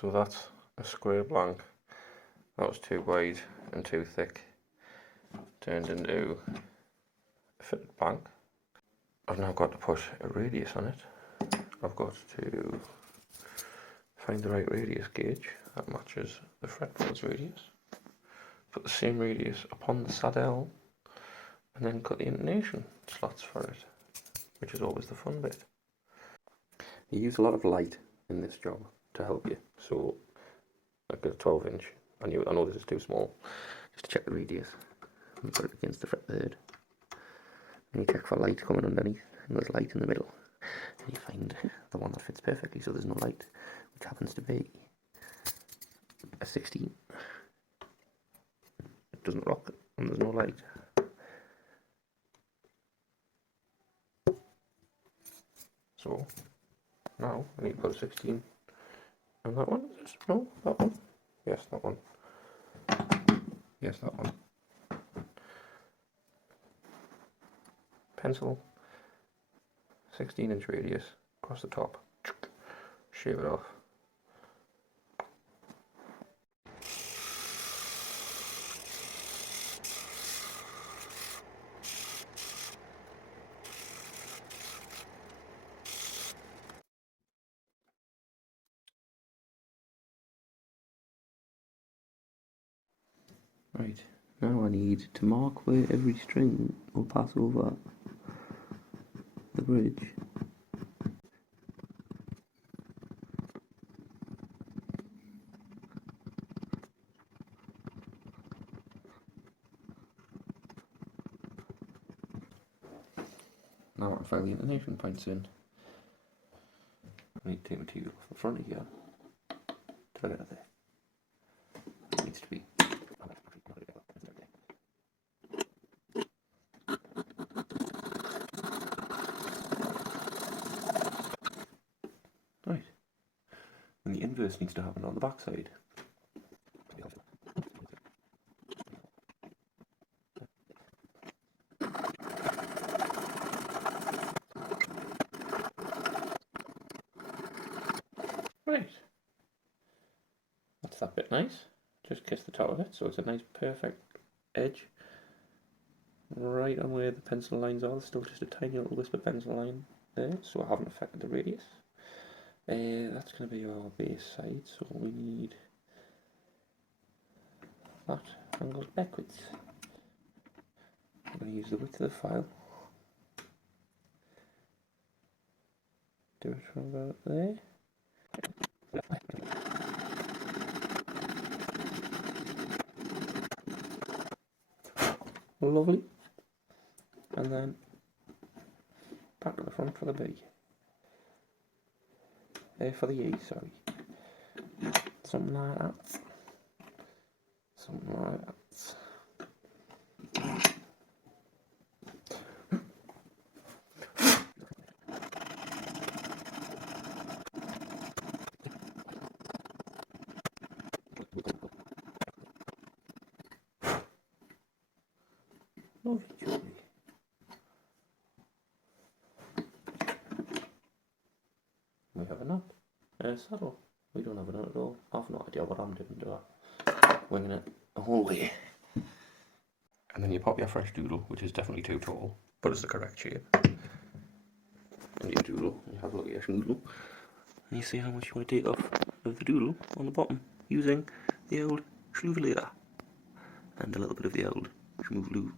So that's a square blank. That was too wide and too thick. Turned into a fitted blank. I've now got to put a radius on it. I've got to find the right radius gauge that matches the fretboard's radius. Put the same radius upon the saddle and then cut the intonation slots for it, which is always the fun bit. You use a lot of light in this job to help you. So I've got a 12-inch. I know this is too small. Just to check the radius. You put it against the fretboard. And you check for light coming underneath. And there's light in the middle. And you find the one that fits perfectly so there's no light, which happens to be a 16. It doesn't rock and there's no light. So now I need to put a 16 on that one. No, that one. Yes, that one. Yes, that one. Pencil, 16-inch radius across the top. Shave it off. Right, now I need to mark where every string will pass over the bridge. Now I'll file the intonation points in. I need to take material off the front again to get it there. It needs to be. Right. And the inverse needs to happen on the back side. Right. That's that bit nice. Just kiss the top of it so it's a nice perfect edge. Right on where the pencil lines are, there's still just a tiny little wisp of pencil line there, so I haven't affected the radius. That's going to be our base side, so we need that angled backwards. I'm going to use the width of the file. Do it from about there. Lovely. And then back to the front for the B. For the E, sorry. Something like that. Something like that. Lovely, Julie. We have a nut. Saddle. We don't have a nut at all. I've no idea what I'm doing to that. Winging it the whole way. And then you pop your fresh doodle, which is definitely too tall, but it's the correct shape. And your doodle, you have a look at your doodle, and you see how much you want to take off of the doodle on the bottom using the old schloovelator and a little bit of the old schmoovloo.